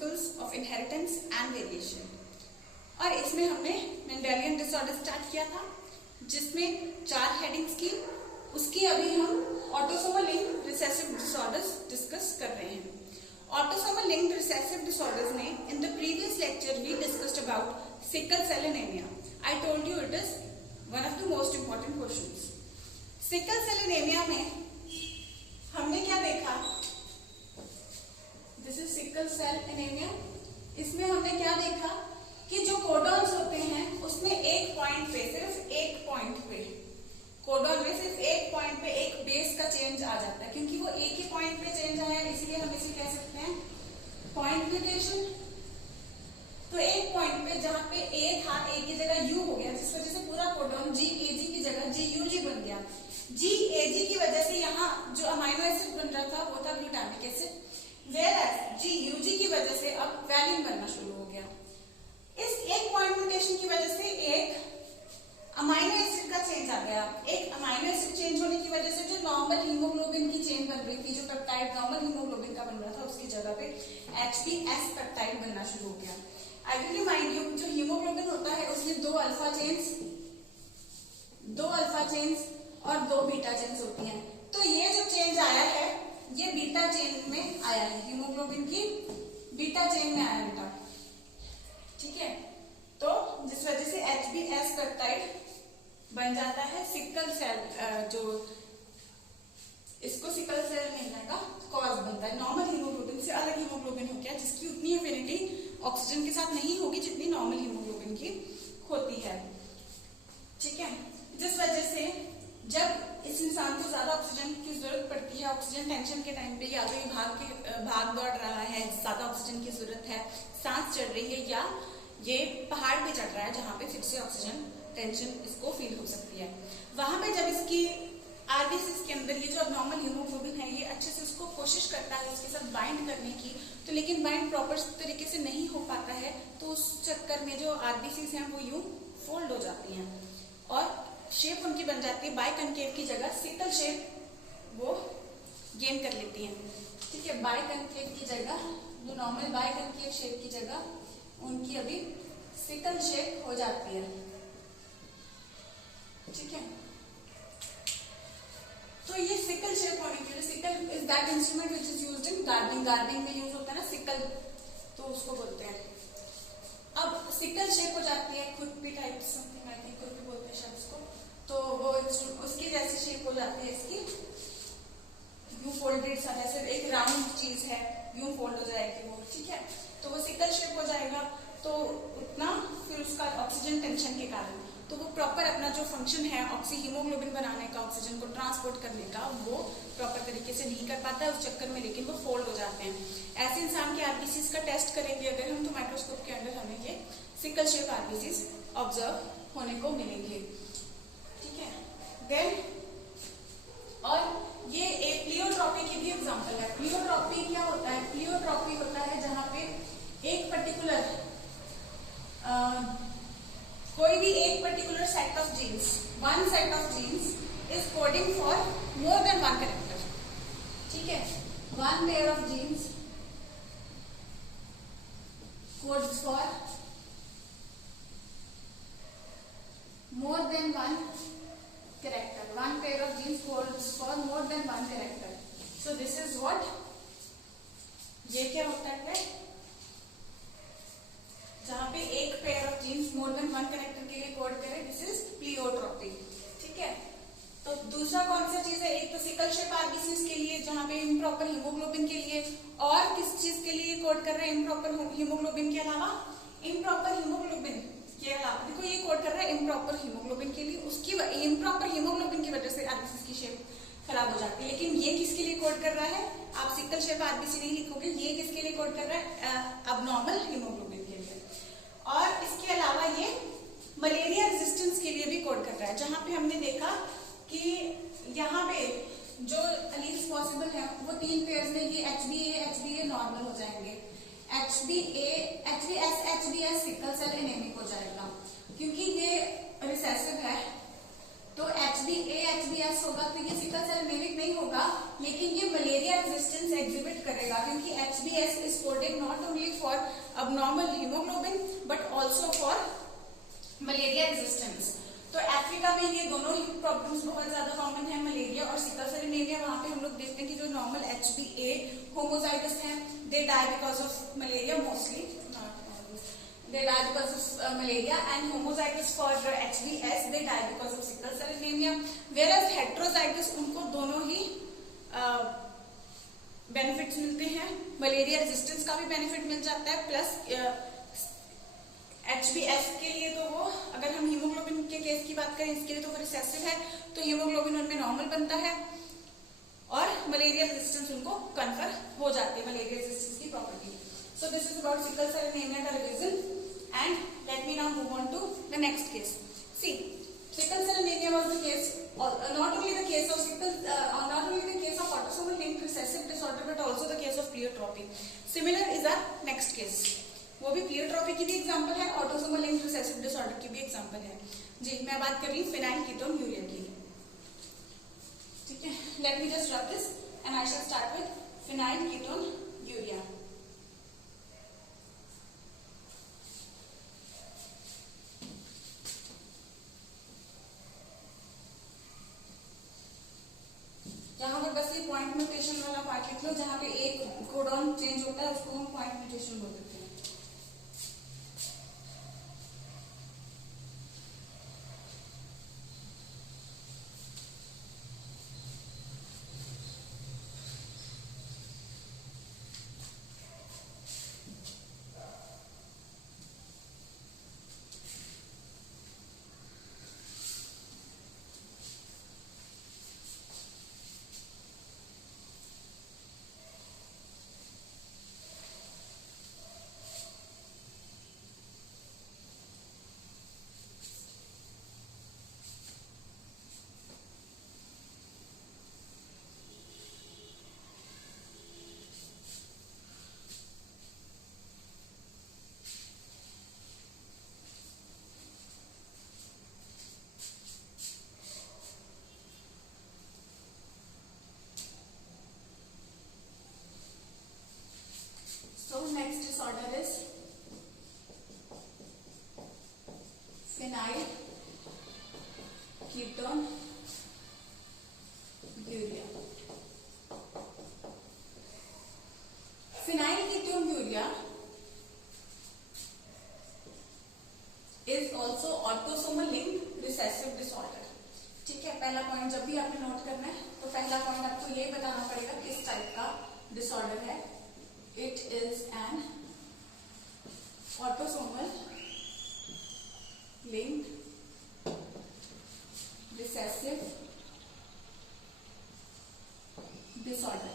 Principles of inheritance and variation. और इसमें हमने मेंडेलियन डिसऑर्डर स्टार्ट किया था जिसमें 4 हेडिंग्स की, उसकी अभी हम autosomal linked recessive disorders discuss कर रहे हैं। ऑटोसोमल लिंक्ड रिसेसिव डिसऑर्डर्स में in the previous lecture we discussed about sickle cell anemia. I told you it is one of the most important questions. Sickle cell anemia में हमने क्या देखा, this is sickle cell anemia. इसमें हमने क्या देखा कि जो कोडॉन्स होते हैं उसमें एक पॉइंट पे, सिर्फ एक पॉइंट पे, कोडॉन में सिर्फ एक पॉइंट पे एक बेस का चेंज आ जाता है। क्योंकि वो एक ही पॉइंट पे चेंज आया है इसलिए हम इसे कह सकते हैं पॉइंट म्यूटेशन। तो एक पॉइंट पे जहां पे ए था, ए की जगह यू हो गया, जिस वजह से पूरा कोडॉन GAG की जगह GUG बन गया। GAG की वजह से यहाँ जो अमाइनो एसिड बन रहा था वो था ग्लूटामिक एसिड, वेयरएज GUG की वजह से अब वैलिन बनना शुरू हो गया। इस एक पॉइंट म्यूटेशन की वजह से एक अमाइनो एसिड का चेंज आ गया। एक अमाइनो एसिड चेंज होने की वजह से जो नॉर्मल हीमोग्लोबिन की चेन बन रही थी, जो पेप्टाइड नॉर्मल हीमोग्लोबिन का बन रहा था, उसकी जगह पे HbS पेप्टाइड बनना शुरू हो गया। आई विल रिमाइंड यू, जो हीमोग्लोबिन होता है उसमें 2 अल्फा चेन्स और 2 बीटा चेन्स होती हैं। तो ये जो चेंज आया है ये बीटा चेन में आया है, हीमोग्लोबिन की बीटा चेन में आया बेटा, ठीक है। तो जिस वजह से HbS पेप्टाइड बन जाता है। सिकल सेल जो इसको सिकल सेल एनीमिया का कॉज बनता है। नॉर्मल हीमोग्लोबिन से अलग हीमोग्लोबिन हो गया जिसकी उतनी एफिनिटी ऑक्सीजन के साथ नहीं होगी जितनी नॉर्मल हीमोग्लोबिन की होती है, ठीक है। जिस वजह से जब इस इंसान को ज्यादा ऑक्सीजन की जरूरत पड़ती है, ऑक्सीजन टेंशन के टाइम पे, या तो ये भाग दौड़ रहा है, ज्यादा ऑक्सीजन की जरूरत है, सांस चढ़ रही है, या ये पहाड़ पे चढ़ रहा है जहां पे फिर से ऑक्सीजन टेंशन इसको फील हो सकती है, वहां पे जब इसकी आरबीसीज के अंदर ये जो नॉर्मल हीमोग्लोबिन है ये अच्छे से उसको कोशिश करता है इसके साथ बाइंड करने की, तो लेकिन बाइंड प्रॉपर तरीके से नहीं हो पाता है, तो उस चक्कर में जो आरबीसीज हैं वो यूं फोल्ड हो जाती हैं और शेप उनकी बन जाती है बाइकनकेव की जगह सिकल शेप वो गेन कर लेती हैं, ठीक है। बाइकनकेव की जगह, जो नॉर्मल बाइकनकेव शेप की जगह उनकी अभी सिकल शेप हो जाती है, ठीक है। तो ये सिकल शेप होने के लिए, sickle is that instrument which is used in gardening. Gardening में यूज होता है ना सिकल, तो उसको बोलते हैं। अब सिकल शेप हो जाती है, खुरपी टाइप समथिंग, आई थिंक खुरपी बोलते हैं शायद इसको, तो वो उसकी जैसी शेप हो जाती है इसकी, यूं फोल्डेड सा, जैसे एक राउंड चीज है यूं फोल्ड हो जाएगी वो, ठीक है। तो वो सिकल शेप हो जाएगा, तो उतना फिर उसका ऑक्सीजन टेंशन के कारण तो वो प्रॉपर अपना जो फंक्शन है हीमोग्लोबिन बनाने का, ऑक्सीजन को ट्रांसपोर्ट करने का, वो प्रॉपर तरीके से नहीं कर पाता है उस चक्कर में, लेकिन वो फोल्ड हो जाते हैं। ऐसे इंसान के आरबीसीज का टेस्ट करेंगे अगर हम, तो माइक्रोस्कोप के अंदर हमें ये सिकल शेप आरबीसीज ऑब्जर्व होने को मिलेंगे, ठीक है। देन और ये एक प्लियोट्रॉपी की भी एग्जांपल है। प्लियोट्रॉपी क्या होता है? प्लियोट्रॉपी होता है जहां पे एक पर्टिकुलर कोई भी एक particular set of genes, one set of genes is coding for more than one character, ठीक है। One pair of genes codes for more than one character, one pair of genes codes for more than one character. So this is what, ये क्या होता है जहां पे एक pair of genes more than one character के लिए code करे, दिस इज प्लियोट्रॉपी, ठीक है। तो दूसरा कौन सा चीज है? एक तो सिकल शेप आरबीसीज के लिए जहां पे इम्प्रॉपर हीमोग्लोबिन के लिए, और किस चीज के लिए कोड कर रहे हैं इम्प्रॉपर हीमोग्लोबिन के अलावा? इम्प्रॉपर हीमोग्लोबिन के अलावा देखो ये कोड कर रहा है इम्प्रॉपर हीमोग्लोबिन के लिए, उसकी इम्प्रॉपर हीमोग्लोबिन की वजह से आरबीसीज की शेप खराब हो जाती है। लेकिन ये किसके लिए कोड कर रहा है? आप सिकल शेप आरबीसी नहीं लिखोगे, ये किसके लिए कोड कर रहा है? अबनॉर्मल हीमोग्लोबिन के लिए। और इसके अलावा ये मलेरिया रेजिस्टेंस के लिए भी कोड कर रहा है, जहां पे हमने देखा कि यहाँ पे जो अलील्स पॉसिबल है वो 3 पेयर्स में ये HbA नॉर्मल हो जाएंगे, HbS सिकल सेल एनीमिक हो जाएगा। क्योंकि ये रिसेसिव है तो HbA HbS होगा, तो ये सिकल सेल एनीमिक नहीं होगा, लेकिन ये मलेरिया रेजिस्टेंस एग्जिबिट करेगा, क्योंकि HbS is coded not only for abnormal haemoglobin but also for malaria resistance. तो अफ्रीका में ये दोनों ही प्रॉब्लम्स बहुत ज्यादा कॉमन है, मलेरिया और सिकल सेल एनीमिया। वहां पे हम लोग देखते हैं कि जो नॉर्मल HbA होमोजाइगस हैं they die because of malaria, mostly they die because of malaria, and homozygous for HbS they die because of sickle cell anemia, whereas heterozygous उनको दोनों ही बेनिफिट्स मिलते हैं, मलेरिया रेजिस्टेंस का भी बेनिफिट मिल जाता है, plus HbS के लिए तो वो, अगर हम हीमोग्लोबिन के केस की बात करें इसके लिए तो वो रिसेसिव है, तो हीमोग्लोबिन उनमें नॉर्मल बनता है और मलेरिया रेजिस्टेंस उनको कन्फर हो जाती है, मलेरिया रेजिस्टेंस की property. So this is about sickle cell anemia का revision, and let me now move on to the next case. See, sickle cell anemia was the case, not only the case of autosomal linked recessive disorder, but also the case of pleiotropy. Similar is our next case. वो भी pleiotropy की भी example है, autosomal linked recessive disorder की भी example है। जी, मैं बात कर रही हूँ फिनाइल कीटोन यूरिया की। ठीक है, let me just rub this and I shall start with phenyl ketone urea. यहाँ पर बस ये पॉइंट म्यूटेशन वाला पार्ट लिख लो, जहाँ पे एक कोडॉन चेंज होता है उसको हम पॉइंट म्यूटेशन बोल देते हैं। So next disorder is phenyl ketone urea. Phenyl ketone urea is also autosomal linked recessive disorder. ठीक है, पहला पॉइंट जब भी आपने नोट करना है तो पहला पॉइंट आपको ये बताना पड़ेगा किस टाइप का डिसऑर्डर है। It is an autosomal linked recessive disorder.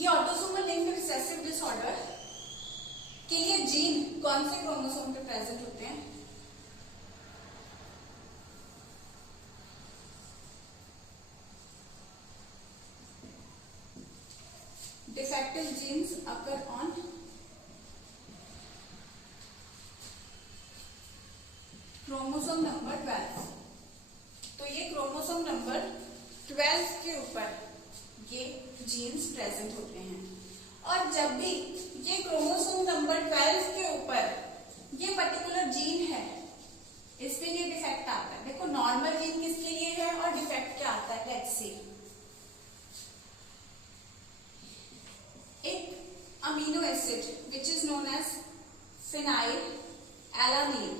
ये ऑटोसोमल लिंक्ड रिसेसिव डिसऑर्डर के लिए जीन कौन से क्रोमोसोम पे प्रेजेंट होते हैं? Defective genes occur on chromosome number 12। तो ये क्रोमोसोम नंबर 12 के ऊपर ये जीन्स प्रेजेंट होते हैं, और जब भी ये क्रोमोसोम नंबर 12 के ऊपर ये पर्टिकुलर जीन है इस पे ये डिफेक्ट आता है। देखो नॉर्मल जीन किसके लिए है और डिफेक्ट क्या आता है, लेट्स सी। एक amino acid which is known as phenylalanine,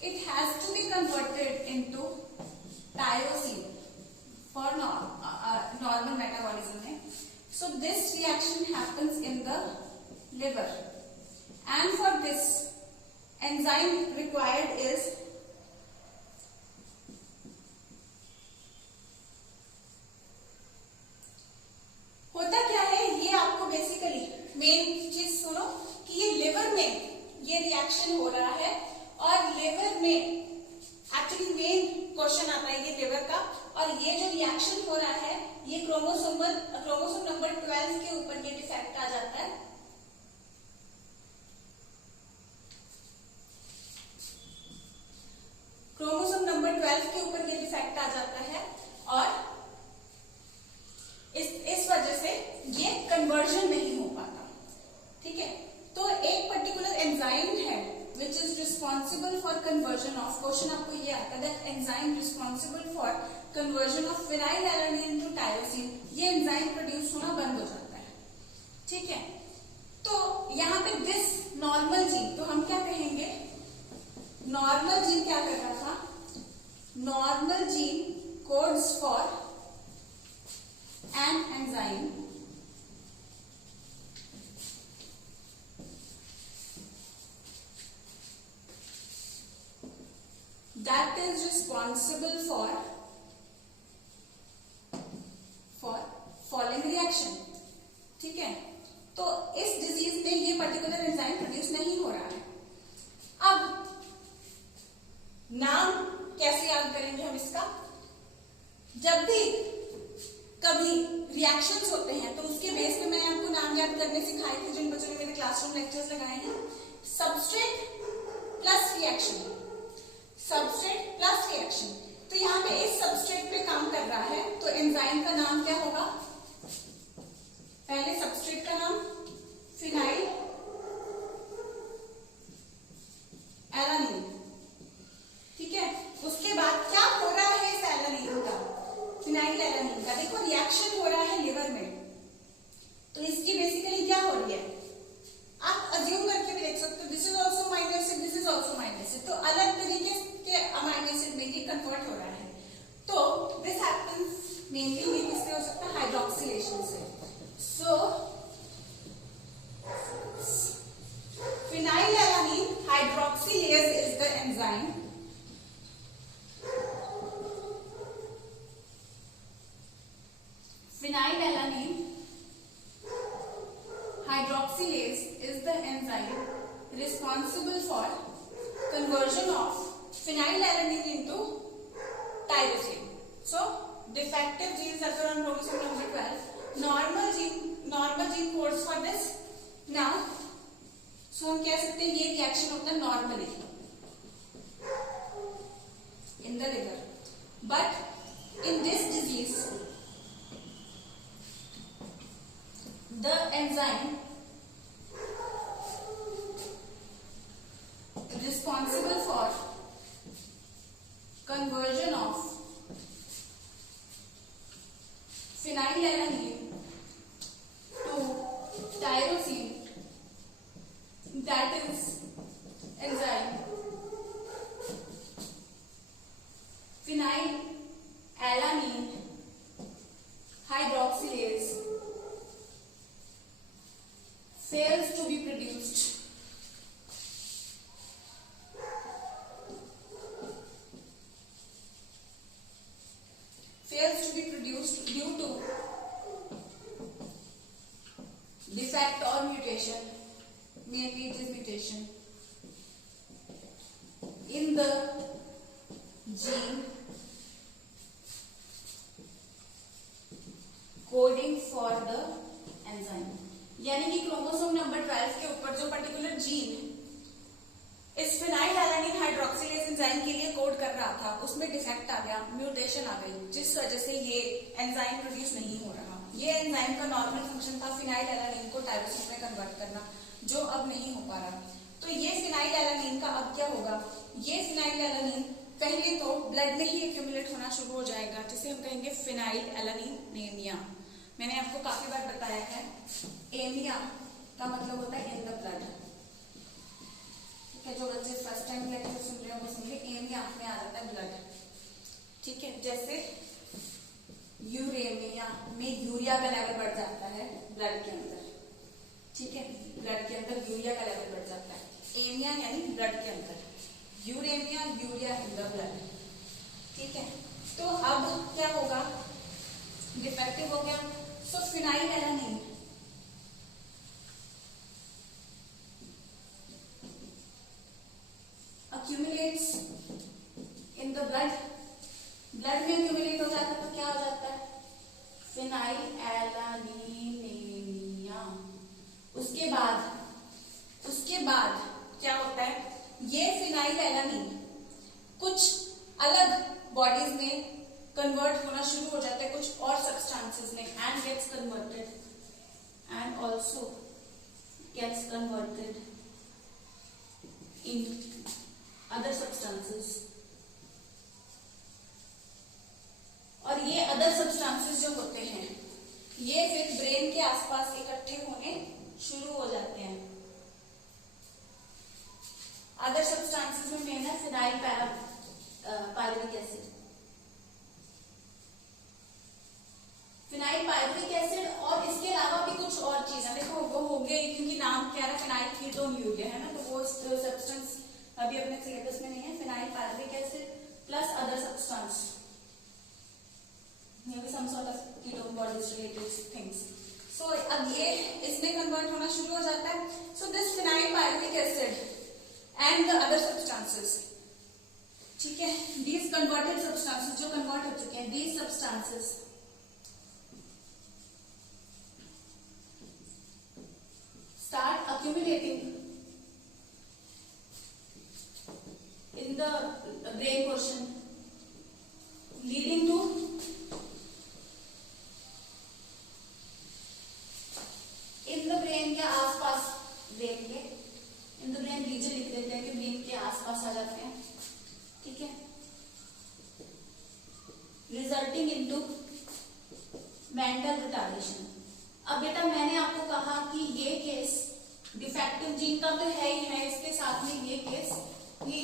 it has to be converted into tyrosine for normal metabolism में. So this reaction happens in the liver, and for this enzyme required is होता क्या है, ये आपको basically main चीज सुनो कि ये लिवर में ये रिएक्शन हो रहा है, और लिवर में एक्चुअली मेन क्वेश्चन आता है ये लिवर का, और ये जो रिएक्शन हो रहा है ये क्रोमोसोम नंबर 12 के ऊपर ये डिफेक्ट आ जाता है। क्रोमोसोम नंबर 12 के ऊपर ये डिफेक्ट आ जाता है, और responsible for conversion of phenylalanine to tyrosine, ये एंजाइम प्रोड्यूस होना बंद हो जाता है। ठीक है, तो यहाँ पे दिस नॉर्मल जीन, तो हम क्या कहेंगे, नॉर्मल जीन क्या कर रहा था, normal gene codes for an enzyme that is responsible for following reaction। ठीक है, तो इस डिजीज में ये पर्टिकुलर एंजाइम प्रोड्यूस नहीं हो रहा है। अब नाम कैसे याद करेंगे हम इसका, जब भी कभी रिएक्शंस होते हैं तो उसके बेस पे मैंने आपको नाम याद करने सिखाए थे जिन बच्चों ने मेरे क्लासरूम लेक्चर्स लगाए हैं। Substrate plus reaction, substrate plus reaction, तो यहाँ पे इस सबस्ट्रेट पे काम कर रहा है तो एंजाइम का नाम क्या होगा, पहले सबस्ट्रेट का नाम फिनाइल एलानिन। ठीक है, उसके बाद क्या हो रहा है इस एलानिन का, फिनाइल एलानिन का, देखो रिएक्शन हो रहा है लिवर में, तो इसकी बेसिकली क्या हो रही है, आप अज्यूम करके भी देख सकते हो, this is also amino acid, this is also amino acid, तो अलग तरीके के अमाइनो एसिड में ये कन्वर्ट हो रहा है। तो दिस हैपेंस मेनली ये किससे हो सकता है, हाइड्रोक्सिलेशन से। So phenyl alanine hydroxylase is the enzyme phenyl alanine hydroxylase is the enzyme responsible for conversion of phenylalanine into tyrosine. So defective genes occur on chromosome number 12. Normal gene codes for this. Now, so हम कह सकते हैं ये reaction होता है normally in the liver, but in this disease the enzyme responsible for conversion of phenylalanine to tyrosine, that is enzyme phenylalanine hydroxylase fails to be produced due to defect or mutation, mainly it is mutation in the gene coding for the enzyme। यानी कि chromosome number 12 के ऊपर जो particular gene इस phenyl alanine hydroxylase enzyme के लिए code कर रहा था उसमें डिफेक्ट आ गया, म्यूटेशन आ गई, जिस वजह से ये एंजाइम प्रोड्यूस नहीं हो रहा। ये एंजाइम का नॉर्मल फंक्शन था फिनाइल एलानिन को टायरोसिन में कन्वर्ट करना, जो अब नहीं हो पा रहा। तो ये फिनाइल एलानिन का अब क्या होगा, ये फिनाइल एलानिन पहले तो ब्लड में ही एक्यूमुलेट होना शुरू हो जाएगा, जिसे हम कहेंगे फिनाइल एलानिनेमिया। मैंने आपको काफी बार बताया है, एमिया का मतलब होता है इन द ब्लड। ठीक है, जो बच्चे फर्स्ट टाइम लेक्चर सुन रहे हो वो सुनिए, एमिया में आ जाता है ब्लड। ठीक है, जैसे यूरेमिया में यूरिया का लेवल बढ़ जाता है ब्लड के अंदर। ठीक है, ब्लड के अंदर यूरिया का लेवल बढ़ जाता है। एमिया यानी ब्लड के अंदर, uremia urea in the blood. ठीक है, तो अब क्या होगा, डिफेक्टिव हो गया। So phenyl alanine accumulates in the blood, blood में accumulate हो जाता है तो क्या हो जाता है, फिनाइल एलानिनेमिया। उसके बाद क्या होता है, ये फिनाइल एलानिन कुछ अलग बॉडीज में कन्वर्ट होना शुरू हो जाता है, कुछ और सब्सटेंसेस में, and gets converted and also gets converted in other substances ये फिर ब्रेन के आसपास इकट्ठे होने शुरू हो जाते हैं। अदर सब्सटेंसेस में मेन है phenyl pyruvic acid. Phenyl pyruvic acid और इसके अलावा भी कुछ और चीजें, देखो वो हो गया क्योंकि नाम क्या है, फिनाइल कीटोन यूरिया है ना, तो वो सब्सटेंस अभी अपने सिलेबस में नहीं है। Phenyl pyruvic acid plus other substance, some sort of ketone bodies related things. So अब ये इसमें कन्वर्ट होना शुरू हो जाता है. So this phenyl pyruvic acid and the other substances, ठीक है, these converted substances जो कन्वर्ट हो चुके हैं, these substances start accumulating in the brain portion, leading to in the brain के आसपास, ब्रेन के इन द ब्रेन रीजन लिख देते हैं कि ब्रेन के आसपास आ जाते हैं, ठीक है, रिजल्टिंग इनटू मेंटल रिटार्डेशन। अब बेटा मैंने आपको कहा कि ये केस डिफेक्टिव जीन का तो है ही है, इसके साथ में ये केस भी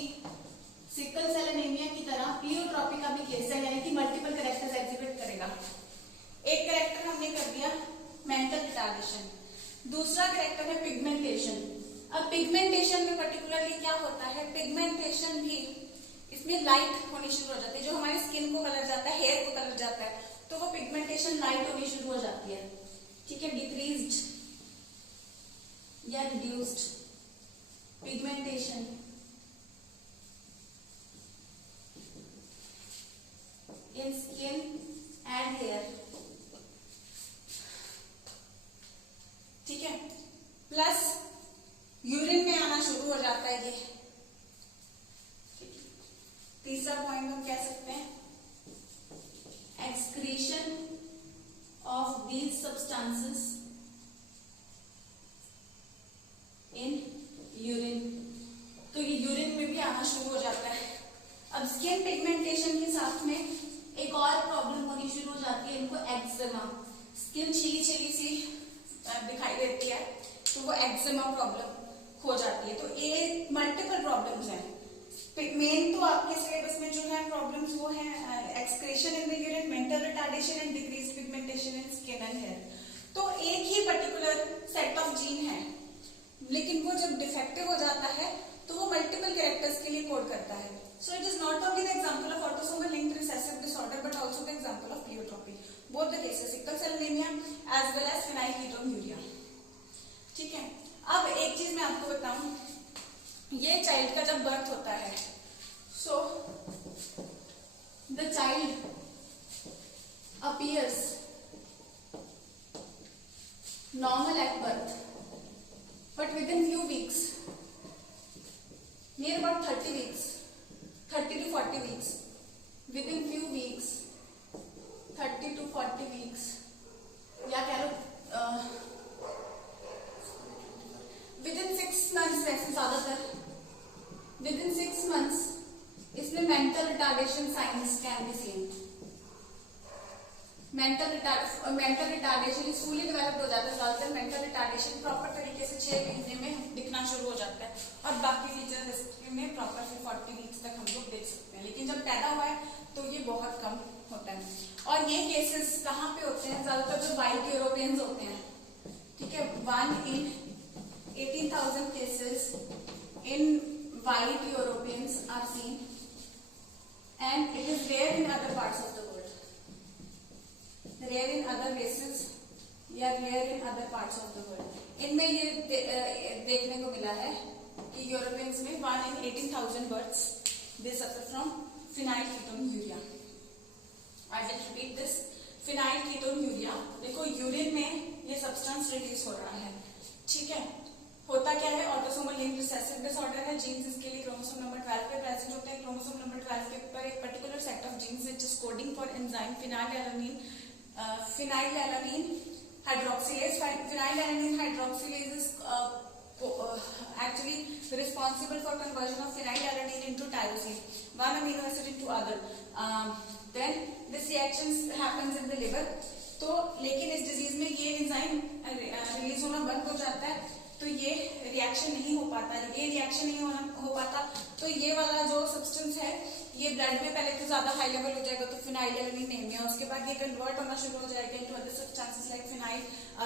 सिकल सेल एनीमिया की तरह प्लियोट्रॉपी का भी केस है, यानी कि मल्टीपल कैरेक्टर्स एग्जिबिट करेगा। एक कैरेक्टर हमने कर दिया मेंटल रिटार्डेशन, दूसरा कैरेक्टर है पिगमेंटेशन। अब पिगमेंटेशन में पर्टिकुलरली क्या होता है, पिगमेंटेशन भी इसमें लाइट होनी शुरू हो जाती है, जो हमारी स्किन को कलर जाता है, हेयर को कलर जाता है, तो वो पिगमेंटेशन लाइट होनी शुरू हो जाती है, ठीक है, डिक्रीज्ड या reduced pigmentation in skin and hair, ठीक है, प्लस यूरिन में आना शुरू हो जाता है ये। तीसरा पॉइंट हम कह सकते हैं excretion of these substances in urine, तो ये यूरिन में भी आना शुरू हो जाता है। अब स्किन पिगमेंटेशन के साथ में एक और प्रॉब्लम होनी शुरू हो जाती है, इनको एक्जिमा, स्किन छिली छिली सी दिखाई देती है, तो वो एक्जिमा प्रॉब्लम हो जाती है। तो ये मल्टीपल प्रॉब्लम्स हैं। मेन तो आपके सिलेबस में जो है प्रॉब्लम्स वो है excretion in the urine, mental retardation and decrease pigmentation in skin and hair. तो एक ही पर्टिकुलर सेट ऑफ जीन है, लेकिन वो जब डिफेक्टिव हो जाता है तो वो मल्टीपल कैरेक्टर्स के लिए कोड करता है। So it is not only the example of autosomal linked recessive disorder but also the example of pleiotropy, both the cases sickle cell anaemia as well as phenylketonuria, ठीक है। अब एक चीज मैं आपको बताऊं, ये चाइल्ड का जब बर्थ होता है, so the child appears normal at birth, but within few weeks, near about 30 weeks, 30 to 40 weeks, within few weeks, 30 to 40 weeks, या कह लो within 6 months, वैसे ज्यादातर within 6 months इसमें mental retardation signs can be seen। Mental retardation fully developed हो जाता है, ज्यादातर mental retardation proper तरीके से 6 महीने में दिखना शुरू हो जाता है, और बाकी फीचर्स में प्रॉपर फिर 40 वीक्स तक हम लोग देख सकते हैं। लेकिन जब पैदा हुआ है तो ये बहुत कम होता है। और ये केसेस कहाँ पे होते हैं, ज्यादातर जो वाइट यूरोपियंस होते हैं, ठीक है, 1 in 18,000 cases in white Europeans are seen and it is rare in other parts of the world, rare in other races या rare in other parts of the world. इनमें ये देखने को मिला है कि यूरोपियंस में 1 in 18,000 births they suffer from phenylketonuria. I will repeat this, phenylketonuria. देखो यूरिन में ये सब्सटेंस रिलीज हो रहा है, ठीक है। होता क्या है, ऑटोसोमल लिंक्ड रिसेसिव डिसऑर्डर है, जीन्स इसके लिए क्रोमोसोम नंबर 12 पे प्रेजेंट होते हैं। क्रोमोसोम नंबर 12 के ऊपर एक particular set of genes which is coding for enzyme phenylalanine hydroxylase. Phenylalanine hydroxylase is actually responsible for conversion of phenylalanine into tyrosine, one amino acid into other. Then this reaction happens in the liver तो लेकिन इस disease में ये enzyme release होना बंद हो जाता है, तो ये रिएक्शन नहीं हो पाता। ये रिएक्शन नहीं हो पाता तो ये वाला जो सब्सटेंस है ये ब्लड में पहले तो ज्यादा हाई लेवल हो जाएगा, तो फिनाइलएलनिन, उसके बाद ये कन्वर्ट होना शुरू हो जाएगा into other substances like phenyl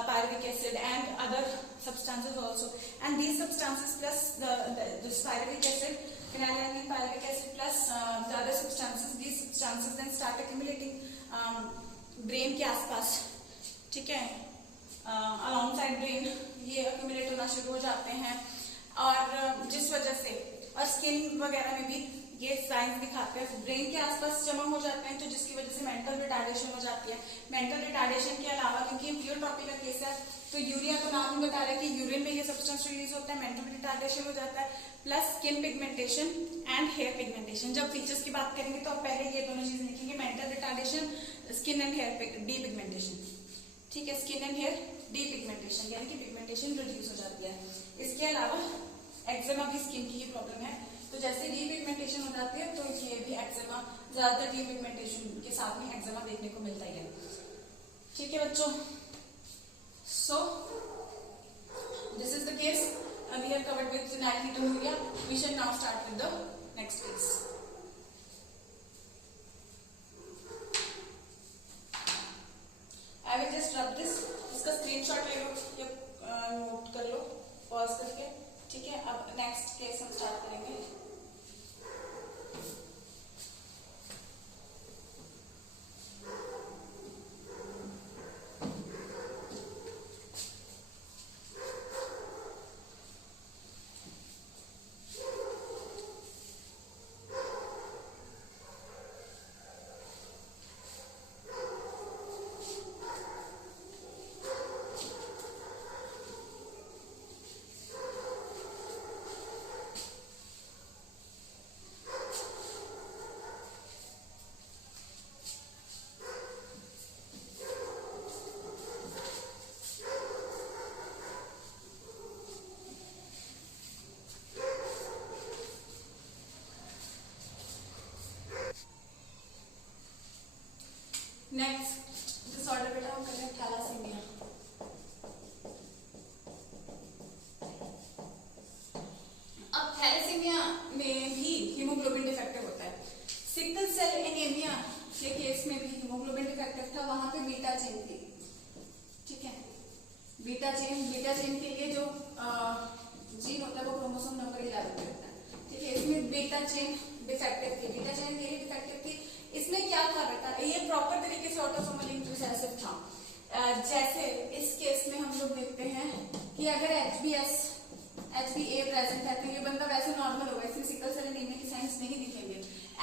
pyruvic acid and other substances also, and these substances plus this pyruvic acid, phenylalanine, pyruvic acid plus the other substances, these substances then start accumulating brain के आसपास, ठीक है, alongside brain ये accumulate होना शुरू हो जाते हैं, और जिस वजह से और स्किन वगैरह में भी ये साइंस दिखाते हैं, ब्रेन के आसपास जमा हो जाते हैं, तो जिसकी वजह से मेंटल रिटार्डेशन हो जाती है। मेंटल रिटार्डेशन के अलावा क्योंकि ये प्लियोट्रॉपी का केस है, तो यूरिया तो नाम ही बता रहा है कि यूरिन में ये सब्सटेंस रिलीज होता है, मेंटल रिटार्डेशन हो जाता है, plus skin pigmentation and hair pigmentation. जब फीचर्स की बात करेंगे तो आप पहले ये दोनों चीज लिखेंगे, mental retardation, skin and hair depigmentation, ठीक है, स्किन एंड हेयर डीपिगमेंटेशन यानी कि पिगमेंटेशन रिड्यूस हो जाती है। इसके अलावा एक्जिमा भी स्किन की ही प्रॉब्लम है, तो जैसे डीपिगमेंटेशन हो जाती है तो ये भी एक्जिमा, ज्यादातर डीपिगमेंटेशन के साथ में एक्जिमा देखने को मिलता ही है, ठीक है बच्चों। सो this is the case we have covered with phenylketonuria. We shall now start with the next case. I will just rub this. इसका स्क्रीनशॉट ले लो या नोट कर लो पॉज करके, ठीक है। अब नेक्स्ट केस हम स्टार्ट करेंगे। नेक्स्ट डिसऑर्डर बेटा हम कर रहे हैं थैलासीमिया। अब थैलासीमिया में भी हीमोग्लोबिन डिफेक्टिव होता है। सिकल सेल एनीमिया के केस में भी हीमोग्लोबिन डिफेक्टिव था, वहां पे बीटा चेन थी, ठीक है। बीटा चेन के लिए जो जीन होता है वो क्रोमोसोम नंबर 11 पे होता है, ठीक है। इसमें बीटा चेन डिफेक्टिव थी, बीटा चेन के लिए डिफेक्टिव थी। इसमें क्या था बेटा, ये प्रॉपर तरीके से ऑटोसोमल रिसेसिव था। जैसे इस केस में हम लोग देखते हैं कि अगर HbA प्रेजेंट है तो ये बंदा वैसे नॉर्मल होगा, इसमें सिकल सेल एनीमिया की साइंस नहीं दिखेंगे।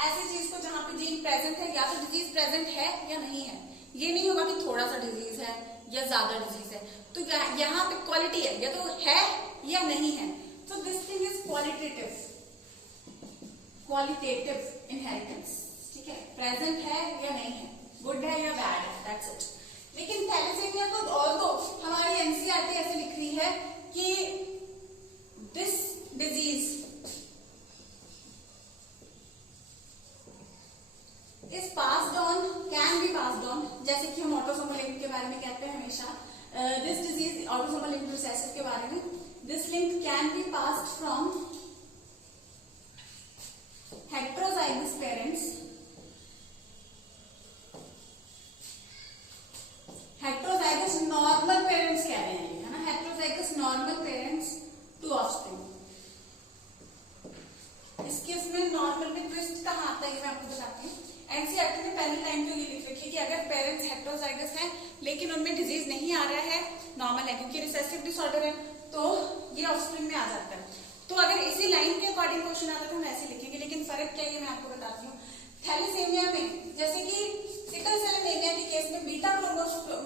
ऐसी चीज को जहां पे जीन प्रेजेंट है, या तो डिजीज प्रेजेंट है या नहीं है, ये नहीं होगा कि थोड़ा सा डिजीज है या ज्यादा डिजीज है, तो यहाँ पे क्वालिटी है, या तो है या नहीं है। तो this thing is qualitative inheritance, ठीक है, प्रेजेंट है या नहीं है, गुड है या बैड है, दैट्स इट। लेकिन थैलेसीमिया को ऑल्दो हमारी एनसीईआरटी ऐसे लिख रही है कि this disease is passed on, can be passed on, जैसे कि हम ऑटोसोमल लिंक के बारे में कहते हैं हमेशा, this disease autosomal link recessive के बारे में, this link can be passed from heterozygous parents, heterozygous normal parents कह रहे हैं, है ना, heterozygous normal parents to offspring. इसके इसमें नॉर्मल में ट्विस्ट कहाँ आता है ये मैं आपको बताती हूँ। एनसीईआरटी ने पहली लाइन तो ये लिख रखी है कि अगर पेरेंट्स हेटेरोजाइगस हैं लेकिन उनमें डिजीज नहीं आ रहा है, नॉर्मल है क्योंकि रिसेसिव डिसऑर्डर है, तो ये ऑफस्प्रिंग में आ जाता है। तो अगर इसी लाइन के अकॉर्डिंग क्वेश्चन आता है तो हम ऐसे लिखेंगे, लेकिन फर्क क्या है मैं आपको बताती हूँ। थैलेसीमिया में जैसे कि सिकल सेल एनीमिया के केस में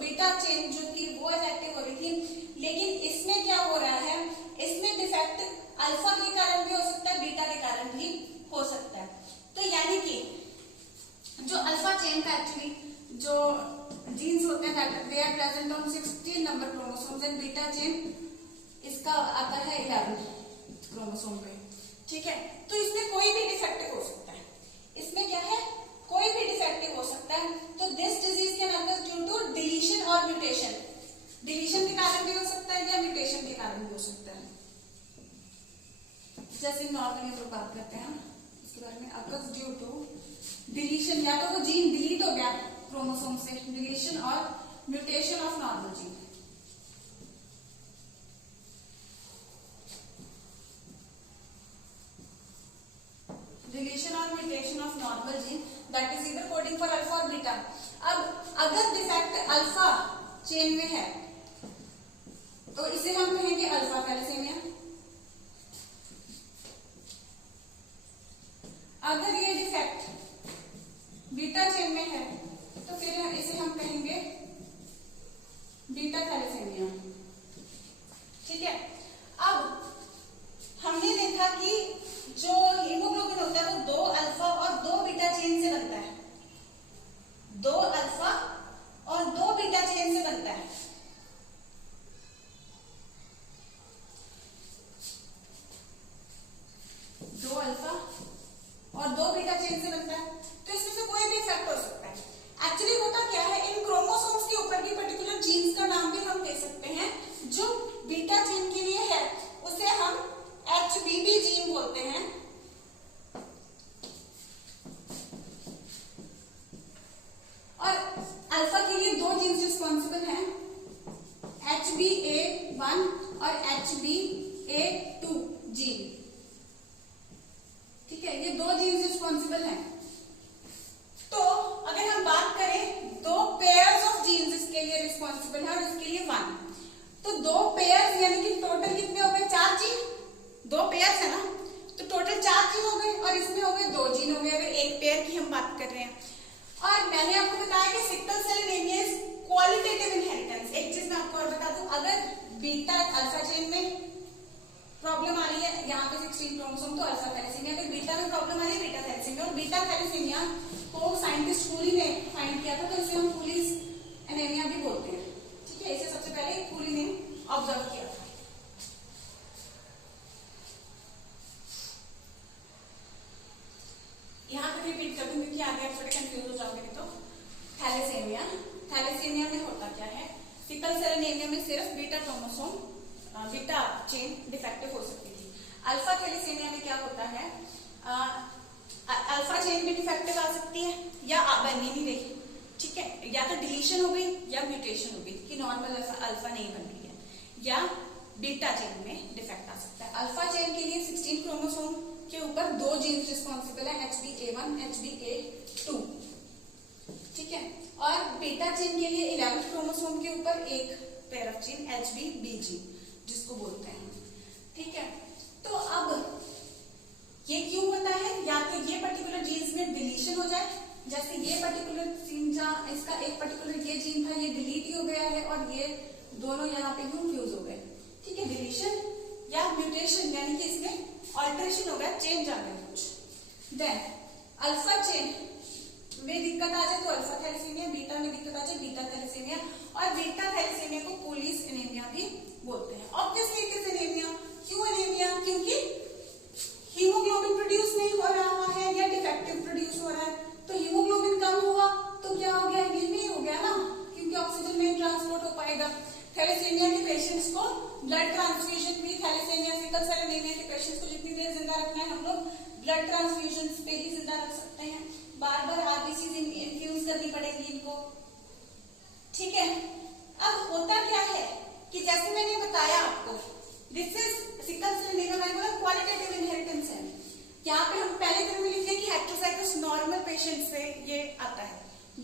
बीटा चेन जो थी वो इफेक्टिव हो रही थी, लेकिन इसमें क्या हो रहा है, इसमें डिफेक्ट अल्फा के कारण भी हो सकता है, बीटा के कारण भी हो सकता है। तो यानी कि जो अल्फा चेन का एक्चुअली जो जीन्स होते हैं they are present on 16 number chromosomes and beta chain इसका आता है 11 क्रोमोसोम पे, ठीक है। तो इसमें कोई भी डिफेक्टिव हो सकता है, इसमें क्या है, कोई भी डिफेक्टिव हो सकता है। तो this disease can occur due to deletion occurs due to deletion, या तो वो जीन डिलीट हो गया क्रोमोसोम से, डिलीशन और mutation of normal gene. Deletion और mutation of normal gene that is either coding for alpha और बीटा। अब अगर डिफेक्ट अल्फा चेन में है तो इसे हम कहेंगे अल्फा थैलेसीमिया। अगर ये डिफेक्ट बीटा चेन में है तो फिर इसे हम कहेंगे बीटा थैलेसीमिया। ठीक है, अब हमने देखा कि जो हीमोग्लोबिन होता है वो 2 अल्फा और 2 बीटा चेन से बनता है, 2 अल्फा और 2 बीटा चेन से बनता है। दो अल्फा और 2 बीटा चेन से बनता है, तो इसमें से कोई भी इफेक्ट हो सकता है। एक्चुअली होता क्या है, इन क्रोमोसोम्स के ऊपर भी पर्टिकुलर जीन्स का नाम भी हम दे सकते हैं। जो बीटा चेन के लिए है उसे हम HBB जीन बोलते हैं। और अल्फा के लिए 2 जीन्स रिस्पॉन्सिबल हैं, HBA1 और HBA2 जीन। ठीक है, ये 2 जीन्स रिस्पॉन्सिबल हैं। तो अगर हम बात करें 2 पेयर्स ऑफ जीन्स इसके लिए रिस्पॉन्सिबल है और इसके लिए 1, तो 2 पेयर्स यानी कि टोटल कितने हो गए, 4 जीन। 2 पेयर्स है ना, तो टोटल 4 जीन हो गए और इसमें हो गए 2 जीन हो गए, अगर एक पेयर की हम बात कर रहे हैं। और मैंने आपको बताया कि sickle cell anaemia is qualitative inheritance. एक चीज मैं आपको और बता दूं, अगर बीटा अल्फा चेन में प्रॉब्लम आ रही है, यहाँ पे 16 क्रोमोसोम तो अल्फा थैलेसीमिया, अगर बीटा में प्रॉब्लम आ रही है बीटा थैलेसीमिया। और बीटा थैलेसीमिया को साइंटिस्ट कूली ने फाइंड किया था, तो इसे हम कूलीज एनीमिया भी बोलते हैं। ठीक है, इसे सबसे पहले कूली ने ऑब्जर्व किया था। यहाँ तक रिपीट कर दूं क्योंकि आगे आप थोड़े कंफ्यूज हो जाओगे। तो थैलेसीमिया, थैलेसीमिया में होता क्या है, सिकल सेल एनीमिया में सिर्फ beta chromosome beta chain defective हो सकती थी। अल्फा थैलेसीमिया में क्या होता है, अल्फा चेन भी डिफेक्टिव आ सकती है या बन ही नहीं रही। ठीक है, या तो डिलीशन हो गई या म्यूटेशन हो गई कि नॉर्मल अल्फा नहीं बन रही है, या बीटा चेन में डिफेक्ट आ सकता है। अल्फा चेन के लिए 16 क्रोमोसोम के ऊपर 2 जीन्स रिस्पॉन्सिबल है, HBA1 HBA2। ठीक है, और बीटा चेन के लिए 11 क्रोमोसोम के ऊपर एक pair of gene HBB gene जिसको बोलते हैं। ठीक है, तो अब ये क्यों होता है, या तो ये पर्टिकुलर जीन्स में डिलीशन हो जाए, जैसे ये पर्टिकुलर जीन जहाँ इसका एक पर्टिकुलर ये जीन था ये डिलीट ही हो गया है और ये दोनों यहाँ पे यूं फ्यूज हो गए। ठीक है, डिलीशन या म्यूटेशन यानी कि इसमें ऑल्टरेशन हो गया, चेंज आ गया कुछ। देन अल्फा चेन में दिक्कत आ जाए तो अल्फा थैलेसीमिया, बीटा में दिक्कत आ जाए बीटा थैलेसीमिया, और बीटा थैलेसीमिया को कूलीज एनीमिया भी बोलते हैं। Obviously it is anaemia. क्यों एनीमिया, क्योंकि हीमोग्लोबिन प्रोड्यूस नहीं हो रहा है या डिफेक्टिव प्रोड्यूस हो रहा है। तो हीमोग्लोबिन कम हुआ तो क्या हो गया, एनीमिया हो गया ना, क्योंकि ऑक्सीजन नहीं ट्रांसपोर्ट हो पाएगा। थैलेसीमिया के पेशेंट्स को ब्लड ट्रांसफ्यूजन भी, थैलेसीमिया सिकल सेल एनीमिया के पेशेंट्स को जितनी देर जिंदा रखना है हम लोग ब्लड ट्रांसफ्यूजन पे ही जिंदा रख सकते हैं, बार बार आरबीसी इन्फ्यूज करनी पड़ेगी इनको। ठीक है, अब होता क्या है कि जैसे मैंने बताया आपको, this is sickle cell anaemia, मैंने बोला क्वालिटेटिव इनहेरिटेंस है। यहाँ पे हम पहले तरफ में लिख दिया कि हेटेरोजाइगस नॉर्मल पेशेंट से ये आता है।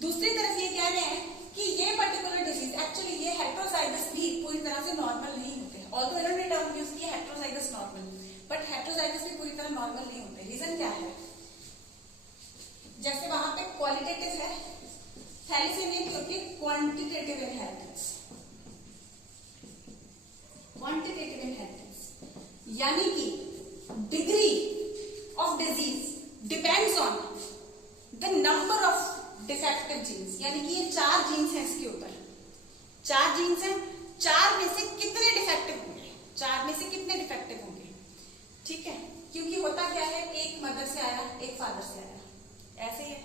दूसरी तरफ ये कह रहे हैं कि ये पर्टिकुलर डिजीज एक्चुअली ये हेटेरोजाइगस भी पूरी तरह से नॉर्मल नहीं होते, ऑल्दो इन्होंने टर्म यूज किया हेटेरोजाइगस नॉर्मल, बट हेटेरोजाइगस भी पूरी तरह नॉर्मल नहीं होते। रीजन क्या है, जैसे वहां पे क्वालिटेटिव है, थैलेसीमिया की होती है क्वांटिटेटिव इनहेरिटेंस। क्वांटिटेटिव इनहेरिटेंस यानी कि degree of disease depends on the number of defective genes, यानी कि ये 4 जीन्स हैं इसके ऊपर, 4 जीन्स हैं, 4 में से कितने डिफेक्टिव होंगे, 4 में से कितने डिफेक्टिव होंगे। ठीक है, क्योंकि होता क्या है, एक मदर से आया एक फादर से आया, ऐसे है।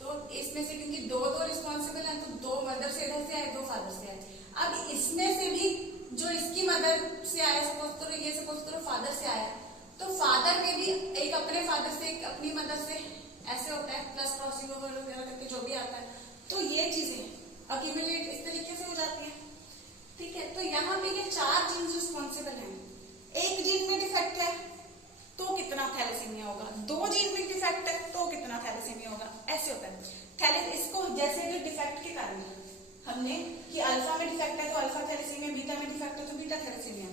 तो इसमें से क्योंकि 2 रिस्पॉन्सिबल हैं, तो 2 मदर से इधर से आए 2 फादर से आए। अब इसमें से भी जो इसकी मदर से आया, सपोज करो ये सपोज करो फादर से आया, तो फादर में भी एक अपने फादर से एक अपनी मदर से ऐसे होता है, प्लस क्रॉसिंग ओवर वगैरह करके जो भी आता है, तो ये चीजें अक्यूमुलेट इस तरीके से हो जाती है। ठीक है, तो यहाँ पे ये 4 जीन रिस्पॉन्सिबल हैं। एक जीन में डिफेक्ट है तो कितना थैलेसीमिया होगा, 2 जीन में डिफेक्ट है तो कितना थैलेसीमिया होगा, ऐसे होता है। इसको जैसे जो डिफेक्ट के कारण हमने कि अल्फा में डिफेक्ट है तो अल्फा थैलेसीमिया, बीटा में डिफेक्ट है तो बीटा थैलेसीमिया।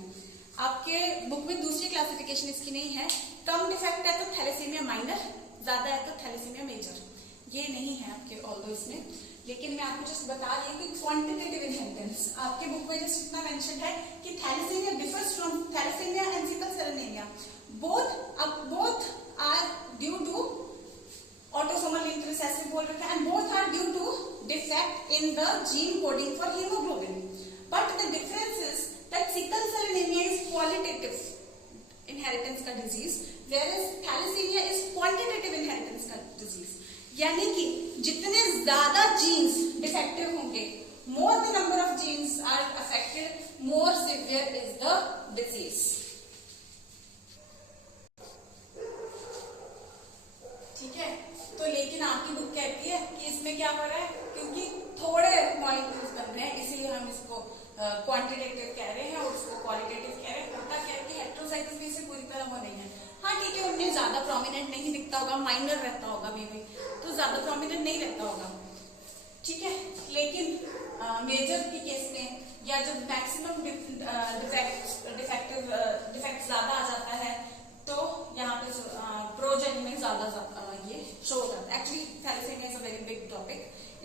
आपके बुक में दूसरी क्लासिफिकेशन इसकी नहीं है, कम डिफेक्ट है तो थैलेसीमिया माइनर, ज्यादा है तो थैलेसीमिया मेजर, ये नहीं है आपके ऑल्दो इसमें। लेकिन मैं आपको जस्ट बता रही हूँ कि क्वांटिटेटिव इनहेरिटेंस आपके बुक में जस्ट इतना मेंशन है कि thalassaemia differs from thalassaemia and sickle cell anaemia, both are due to autosomal linked recessive बोल रखा है, and both are due to defect in the gene coding for hemoglobin. But the difference is that sickle cell anemia is qualitative inheritance का disease, whereas thalassemia is quantitative inheritance का disease. यानी कि जितने ज्यादा genes defective होंगे, more the number of genes are affected, more severe is the disease. ठीक है, तो लेकिन आपकी बुक कहती है कि इसमें क्या हो रहा है, क्योंकि थोड़े मॉलिक्यूल्स बन रहे हैं इसीलिए हम इसको क्वांटिटेटिव कह रहे हैं और उसको क्वालिटेटिव कह रहे हैं। होता क्या है कि हेटेरोजाइगस में से पूरी तरह वो नहीं है। हाँ ठीक है, उनमें ज्यादा प्रोमिनेंट नहीं दिखता होगा, माइनर रहता होगा मे बी, तो ज्यादा प्रोमिनेंट नहीं रहता होगा। ठीक है, लेकिन मेजर के केस में या जब मैक्सिमम डिफेक्ट ज्यादा आ जाता है तो यहाँ पे प्रोजेन में ज्यादा ये शो हो जाता है। Actually thalassaemia is a very big topic,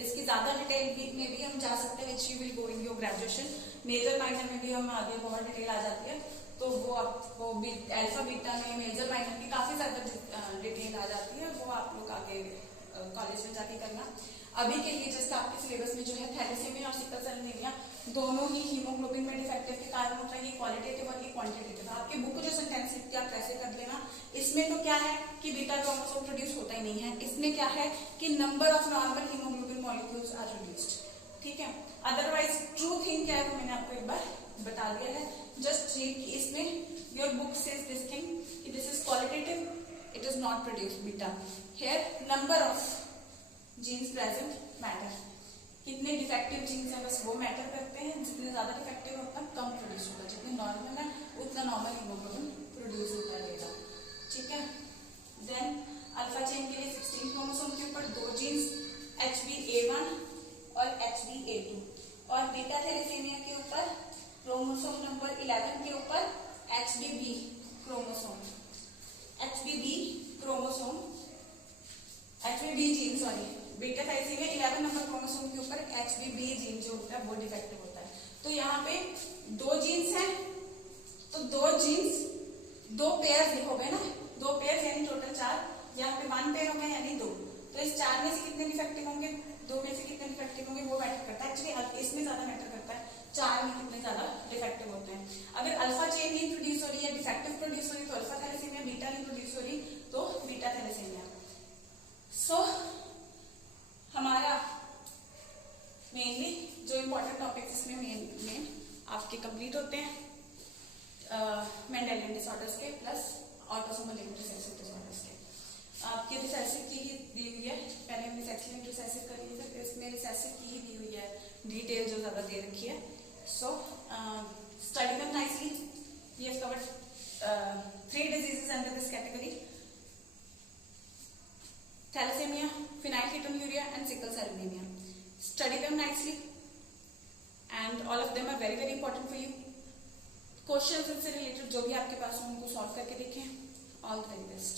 इसकी ज्यादा डिटेल में भी हम जा सकते हैं, which you will go in your graduation. Major minor में भी हम आगे बहुत डिटेल आ जाती है, तो वो आपको अल्फा बीटा में मेजर माइनर की काफी ज्यादा डिटेल आ जाती है, वो आप लोग आगे कॉलेज में जाके करना। अभी के लिए जस्ट आपके सिलेबस में जो है थैलेसीमिया और सिकल सेल एनीमिया दोनों ही हीमोग्लोबिन में डिफेक्टिव के कारण होता है, ये क्वालिटेटिव और ये क्वांटिटेटिव। आपके बुक जो सेंटेंस लिखते हैं आप कैसे कर लेना, इसमें तो क्या है कि बीटा क्रोमोसोम प्रोड्यूस होता ही नहीं है, इसमें क्या है कि number of normal haemoglobin molecules are reduced. ठीक है, अदरवाइज ट्रू थिंग क्या है वो मैंने आपको एक बार बता दिया है। जस्ट रीड कि इसमें your book says this thing कि this is qualitative, it is not produce beta. Here number of genes present matter, कितने डिफेक्टिव जीन्स हैं बस वो मैटर करते हैं, जितने ज्यादा डिफेक्टिव होता है कम प्रोड्यूस होगा, जितने नॉर्मल है उतना नॉर्मल हीमोग्लोबिन प्रोड्यूस होता रहेगा। ठीक है, देन अल्फा चेन के लिए 16 क्रोमोसोम के ऊपर 2 जीन्स HbA1 और HbA2, और बीटा थैलेसीमिया के ऊपर क्रोमोसोम नंबर 11 के ऊपर HbB chromosome, HbB gene sorry, beta thalassaemia 11 number chromosome के ऊपर HbB जीन जो होता है वो डिफेक्टिव होता है। तो यहाँ पे 2 जीन्स हैं, तो 2 जीन्स 2 पेयर हो गए ना, 2 पेयर यानी टोटल 4, यहाँ पे 1 पेयर हो गया यानी 2, तो इस 4 में से कितने डिफेक्टिव होंगे, 2 में से कितने डिफेक्टिव होंगे वो मैटर करता है। एक्चुअली इसमें ज्यादा मैटर करता है 4 में कितने ज्यादा डिफेक्टिव होते हैं। अगर अल्फा चेन नहीं प्रोड्यूस हो रही है, डिफेक्टिव प्रोड्यूस हो रही तो अल्फा थैलेसीमिया, बीटा नहीं प्रोड्यूस हो रही तो बीटा थैलेसीमिया। सो हमारा मेनली जो इम्पोर्टेंट टॉपिक्स इसमें मेन आपके कंप्लीट होते हैं मेंडेलियन डिसऑर्डर्स के plus autosomal linked recessive disorders के। आपके रिसेसिव की ही दी हुई है, पहले हमने सेक्स लिंक्ड रिसेसिव कर लिया था, इसमें रिसेसिव की ही दी हुई है डिटेल जो ज्यादा दे रखी है। So study them nicely, we have covered 3 diseases under this category: thalassemia, phenylketonuria and sickle cell anemia. Study them nicely and all of them are very important for you. Questions इनसे related जो भी आपके पास हो उनको solve करके देखें। All the very best.